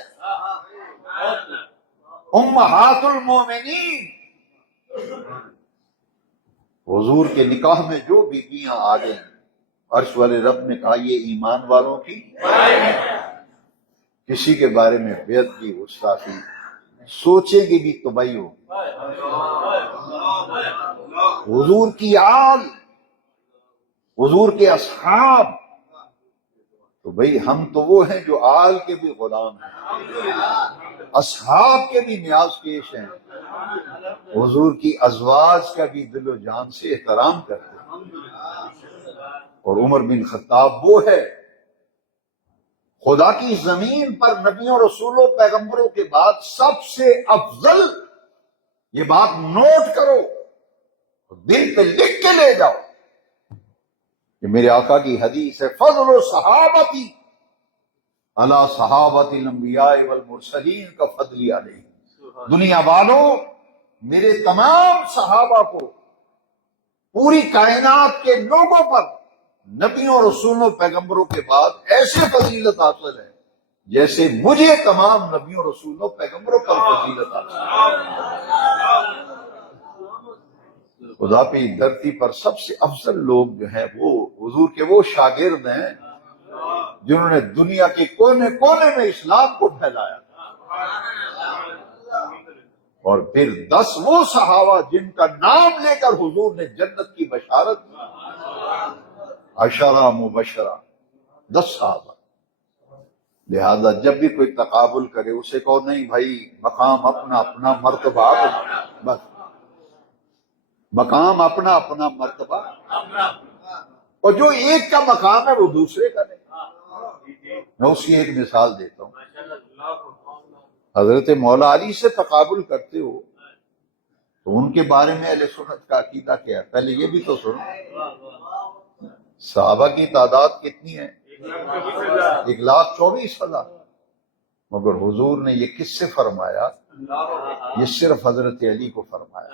امہات المومنین۔ حضور کے نکاح میں جو بیویاں آ گئیں، عرش والے رب نے کہا یہ ایمان والوں کی، کسی کے بارے میں بے ادبی گستاخی سوچیں گے بھی تو بھائی ہو۔ حضور کی آل، حضور کے اصحاب، تو بھئی ہم تو وہ ہیں جو آل کے بھی غلام ہیں، اصحاب کے بھی نیاز پیش ہیں، حضور کی ازواج کا بھی دل و جان سے احترام کرتے ہیں۔ اور عمر بن خطاب وہ ہے، خدا کی زمین پر نبیوں، رسولوں، پیغمبروں کے بعد سب سے افضل، یہ بات نوٹ کرو، دل پہ لکھ کے لے جاؤ، کہ میرے آقا کی حدیث ہے، فضل صحابتی علی صحابت الانبیاء والمرسلین کا فضلی علیہ۔ دنیا والوں، میرے تمام صحابہ کو پوری کائنات کے لوگوں پر نبیوں، رسولوں، پیغمبروں کے بعد ایسے فضیلت حاصل ہے جیسے مجھے تمام نبیوں، رسولوں، پیغمبروں پر فضیلت حاصل ہے۔ خدا پہ دھرتی پر سب سے افضل لوگ جو ہیں وہ حضور کے وہ شاگرد ہیں جنہوں نے دنیا کے کونے کونے میں اسلام کو پھیلایا، اور پھر 10 وہ صحابہ جن کا نام لے کر حضور نے جنت کی بشارت دی، عشرہ مبشرہ، 10 صحابہ۔ لہذا جب بھی کوئی تقابل کرے اسے کہو نہیں بھائی، مقام اپنا اپنا، مرتبہ اپنا، بس مقام اپنا اپنا، مرتبہ، اور جو ایک کا مقام ہے وہ دوسرے کا نہیں۔ میں اس کی ایک مثال دیتا ہوں، حضرت مولا علی سے تقابل کرتے ہو تو ان کے بارے میں اہل سنت کا عقیدہ کیا ہے؟ پہلے یہ بھی تو سنو، صحابہ کی تعداد کتنی ہے؟ 1,24,000، مگر حضور نے یہ کس سے فرمایا؟ یہ صرف حضرت علی کو فرمایا۔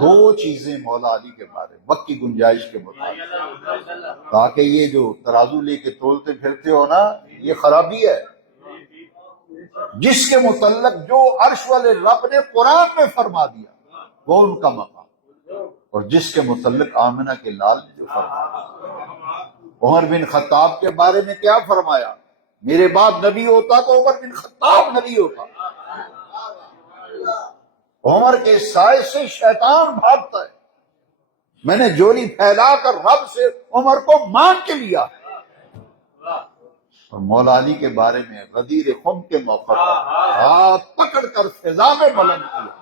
2 چیزیں مولا علی کے بارے میں وقت کی گنجائش کے مطابق، تاکہ یہ جو ترازو لے کے تولتے پھرتے ہو نا، یہ خرابی ہے۔ جس کے متعلق جو عرش والے رب نے قرآن میں فرما دیا وہ ان کا مقام، اور جس کے متعلق آمنہ کے لال نے جو فرمایا۔ عمر بن خطاب کے بارے میں کیا فرمایا؟ میرے بعد نبی ہوتا تو عمر بن خطاب نبی ہوتا، عمر کے سائے سے شیطان بھاگتا ہے، میں نے جولی پھیلا کر رب سے عمر کو مانگ کے لیا۔ اور مولا علی کے بارے میں غدیر خم کے موقع پر ہاتھ پکڑ کر فضا میں بلند کیا،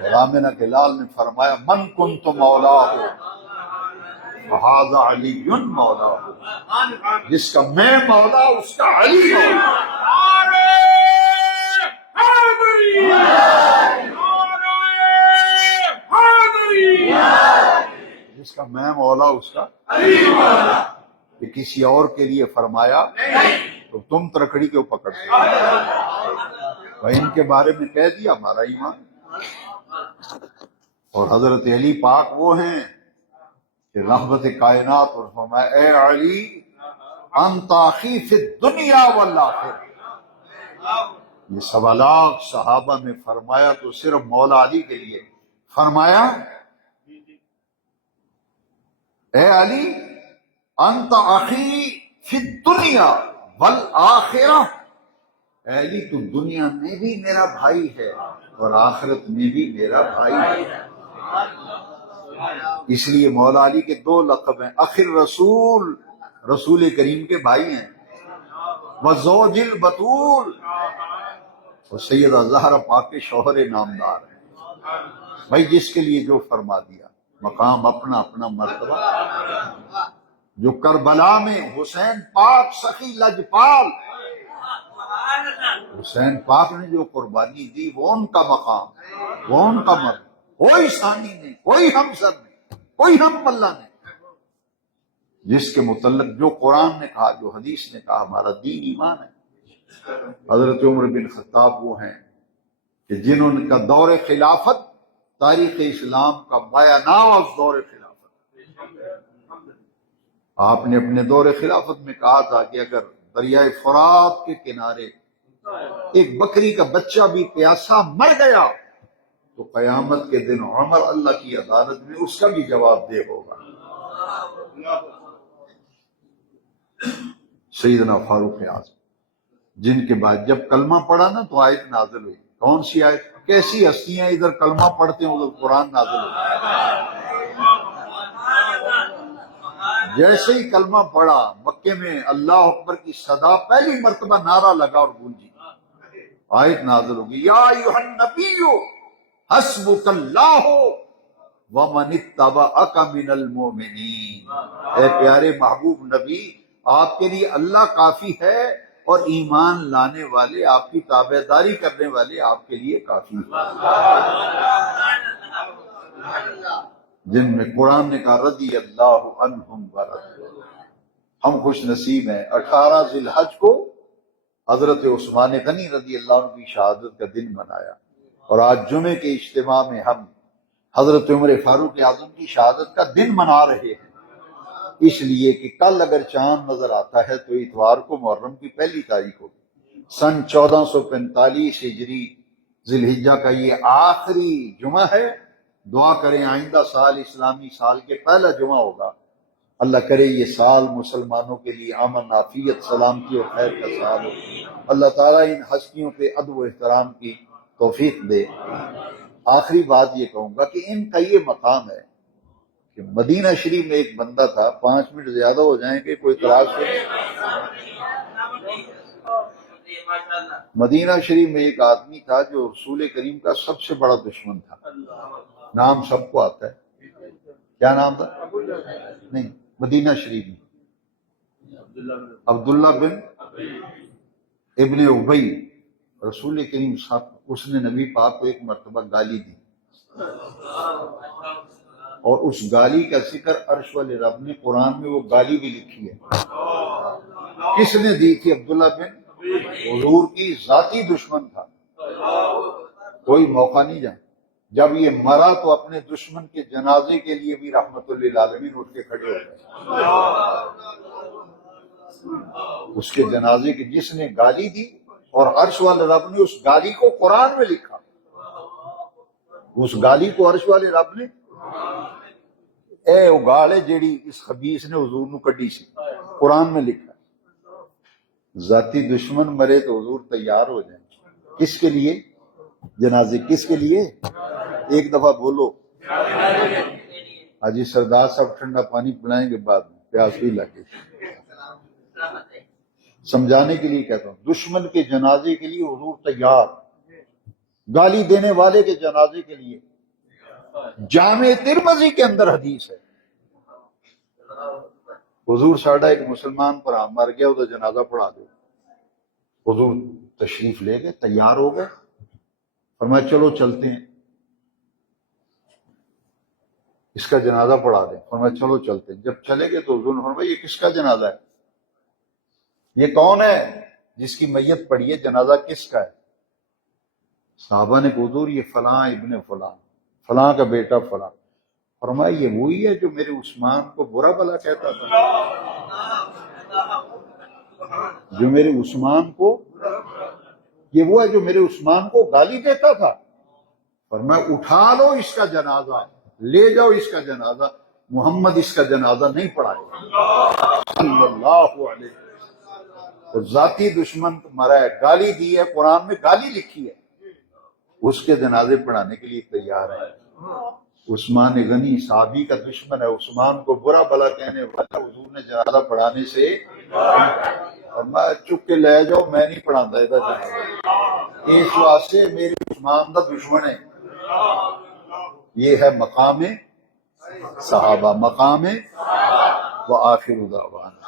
اور آمنہ کے لال نے فرمایا من کنت مولا ہو فہذا علی مولا ہو، جس کا میں مولا اس کا علی مولا۔ جس کا میں مولا اس کا کہ کسی اور کے لیے فرمایا تو تم ترکڑی کیوں پکڑتے بھائی؟ ان کے بارے میں کہہ دیا ہمارا ایمان۔ اور حضرت علی پاک وہ ہیں کہ رحمت کائنات، اور فرمایا اے علی انت اخی فی الدنیا والآخرہ۔ یہ 1.25 لاکھ صحابہ میں فرمایا تو صرف مولا علی کے لیے فرمایا اے علی انت اخی فی الدنیا والآخرہ، اے علی تو دنیا میں بھی میرا بھائی ہے اور آخرت میں بھی میرا بھائی ہے۔ اس لیے مولا علی کے 2 لقب ہیں، اخی الرسول، رسول کریم کے بھائی ہیں، وزوج البتول، اور سیدہ زہرا پاک کے شوہر نامدار ہیں۔ بھائی جس کے لیے جو فرما دیا، مقام اپنا اپنا مرتبہ۔ جو کربلا میں حسین پاک سخی لجپال، حسین پاک نے جو قربانی دی وہ ان کا مقام، وہ ان کا مرتبہ، کوئی ثانی نہیں، کوئی ہمسر نہیں، کوئی ہم پلہ نہیں۔ جس کے متعلق جو قرآن نے کہا، جو حدیث نے کہا، ہمارا دین ایمان ہے۔ حضرت عمر بن خطاب وہ ہیں کہ جنہوں نے کا دور خلافت تاریخ اسلام کا بیاناز دور خلافت۔ آپ نے اپنے دور خلافت میں کہا تھا کہ اگر دریائے فرات کے کنارے ایک بکری کا بچہ بھی پیاسا مر گیا تو قیامت کے دن عمر اللہ کی عدالت میں اس کا بھی جواب دہ ہوگا۔ سیدنا فاروق اعظم، جن کے بعد جب کلمہ پڑھا نا تو آیت نازل ہوئی۔ کون سی آیت؟ کیسی ہستیاں ادھر کلمہ پڑھتے ہیں ادھر قرآن نازل ہوئی۔ جیسے ہی کلمہ پڑھا مکے میں اللہ اکبر کی صدا پہلی مرتبہ نعرہ لگا اور گونجی، آیت نازل ہوگی یا ایھا النبی حسبک اللہ ومن اتبعک من المؤمنین۔ اے پیارے محبوب نبی، آپ کے لیے اللہ کافی ہے اور ایمان لانے والے، آپ کی تابعداری کرنے والے آپ کے لیے کافی ہے۔ جن میں قرآن نے کہا رضی اللہ عنہم ورضوا۔ ہم خوش نصیب ہیں۔ 18 ذی الحج کو حضرت عثمان غنی رضی اللہ عنہ کی شہادت کا دن منایا، اور آج جمعے کے اجتماع میں ہم حضرت عمر فاروق اعظم کی شہادت کا دن منا رہے ہیں، اس لیے کہ کل اگر چاند نظر آتا ہے تو اتوار کو محرم کی 1 تاریخ ہوگی۔ سن 1445 ہجری ذی الحجہ کا یہ آخری جمعہ ہے۔ دعا کریں آئندہ سال اسلامی سال کے پہلا جمعہ ہوگا، اللہ کرے یہ سال مسلمانوں کے لیے امن، عافیت، سلامتی اور خیر کا سال ہو۔ اللہ تعالیٰ ان ہستیوں پہ ادب و احترام کی توفیق دے۔ آخری بات یہ کہوں گا کہ ان کا یہ مقام ہے کہ مدینہ شریف میں ایک بندہ تھا، 5 منٹ زیادہ ہو جائیں کہ کوئی اعتراض ہو؟ مدینہ شریف میں ایک آدمی تھا جو رسول کریم کا سب سے بڑا دشمن تھا۔ نام سب کو آتا ہے، کیا نام تھا؟ نہیں، مدینہ شریف میں عبداللہ بن ابن ابی، رسول کریم صاحب، اس نے نبی پاک کو ایک مرتبہ گالی دی، اور اس گالی کا ذکر عرش والے رب نے قرآن میں وہ گالی بھی لکھی ہے۔ کس نے دی تھی؟ عبداللہ بن، حضور کی ذاتی دشمن تھا، کوئی موقع نہیں جائے۔ جب یہ مرا تو اپنے دشمن کے جنازے کے لیے بھی رحمت للعالمین اٹھ کے کھڑے ہو گئے۔ اس کے جنازے کی جس نے گالی دی، اور عرش والے رب نے اس گالی کو قرآن میں لکھا، اس گالی کو عرش والے رب نے، اے وہ گال ہے جیڑی اس خبیث نے حضور نو کڈی سی، قرآن میں لکھا۔ ذاتی دشمن مرے تو حضور تیار ہو جائیں، کس کے لیے؟ جنازے کس کے لیے؟ ایک دفعہ بولو. حاجی سردار صاحب ٹھنڈا پانی پلائیں گے بعد میں، پیاس بھی لگے. سمجھانے کے لیے کہتا ہوں، دشمن کے جنازے کے لیے حضور تیار، گالی دینے والے کے جنازے کے لیے. جامع ترمذی کے اندر حدیث ہے، حضور ساڈا ایک مسلمان پر مر گیا، وہ جنازہ پڑھا دو. حضور تشریف لے گئے، تیار ہو گئے، فرمایا چلو چلتے ہیں، اس کا جنازہ پڑھا دیں. فرمایا چلو چلتے ہیں. جب چلے گئے تو حضور نے فرمایا یہ کس کا جنازہ ہے؟ یہ کون ہے جس کی میت پڑی ہے؟ جنازہ کس کا ہے؟ صحابہ نے کہا حضور یہ فلاں ابن فلاں، فلاں کا بیٹا فلاں. فرمایا یہ وہی ہے جو میرے عثمان کو برا بلا کہتا تھا، جو میرے عثمان کو، یہ وہ ہے جو میرے عثمان کو گالی دیتا تھا. فرمایا اٹھا لو اس کا جنازہ، لے جاؤ اس کا جنازہ، محمد اس کا جنازہ نہیں پڑھائے صلی اللہ علیہ وسلم. اور ذاتی دشمن مرا ہے، گالی دی ہے، قرآن میں گالی لکھی ہے، اس کے جنازے پڑھانے کے لیے تیار ہے. عثمان غنی صحابی کا دشمن ہے، عثمان کو برا بلا کہنے والا، حضور نے جنازہ پڑھانے سے فرمایا چپ کے لے جاؤ، میں نہیں پڑھاتا یہ جنازہ، اس واسطے میرے عثمان دا دشمن ہے. یہ ہے مقام صحابہ، مقام وآخر دعوانا.